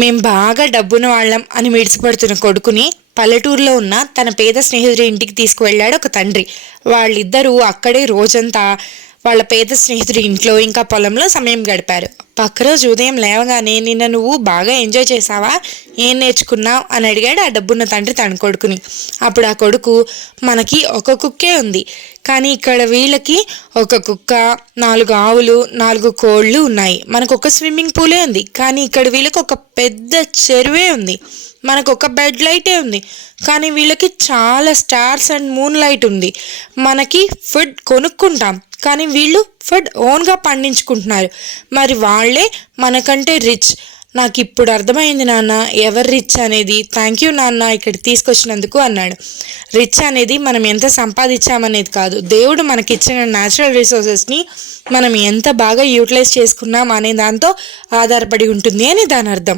మేం బాగా డబ్బున్న వాళ్ళం అని మిడిసిపడుతున్న కొడుకుని పల్లెటూరులో ఉన్న తన పేద స్నేహితుడి ఇంటికి తీసుకువెళ్ళాడు ఒక తండ్రి. వాళ్ళిద్దరూ అక్కడే రోజంతా వాళ్ళ పేద స్నేహితుడి ఇంట్లో ఇంకా పొలంలో సమయం గడిపారు. పక్క రోజు ఉదయం లేవగానే, నిన్న నువ్వు బాగా ఎంజాయ్ చేసావా, ఏం నేర్చుకున్నావు అని అడిగాడు ఆ డబ్బున్న తండ్రి తన కొడుకుని. అప్పుడు ఆ కొడుకు, మనకి ఒక కుక్కే ఉంది, కానీ ఇక్కడ వీళ్ళకి ఒక కుక్క, 4 ఆవులు, 4 కోళ్ళు ఉన్నాయి. మనకు ఒక స్విమ్మింగ్ పూలే ఉంది, కానీ ఇక్కడ వీళ్ళకి ఒక పెద్ద చెరువే ఉంది. మనకు ఒక బెడ్ లైటే ఉంది, కానీ వీళ్ళకి చాలా స్టార్స్ అండ్ మూన్ లైట్ ఉంది. మనకి ఫుడ్ కొనుక్కుంటాం, కానీ వీళ్ళు ఫుడ్ ఓన్గా పండించుకుంటున్నారు. మరి వాళ్ళే మనకంటే రిచ్. నాకు ఇప్పుడు అర్థమైంది నాన్న ఎవరు రిచ్ అనేది. థ్యాంక్ యూ నాన్న ఇక్కడ తీసుకొచ్చినందుకు అన్నాడు. రిచ్ అనేది మనం ఎంత సంపాదించామనేది కాదు, దేవుడు మనకిచ్చిన న్యాచురల్ రిసోర్సెస్ని మనం ఎంత బాగా యూటిలైజ్ చేసుకున్నాం అనే దాంతో ఆధారపడి ఉంటుంది అని దాని అర్థం.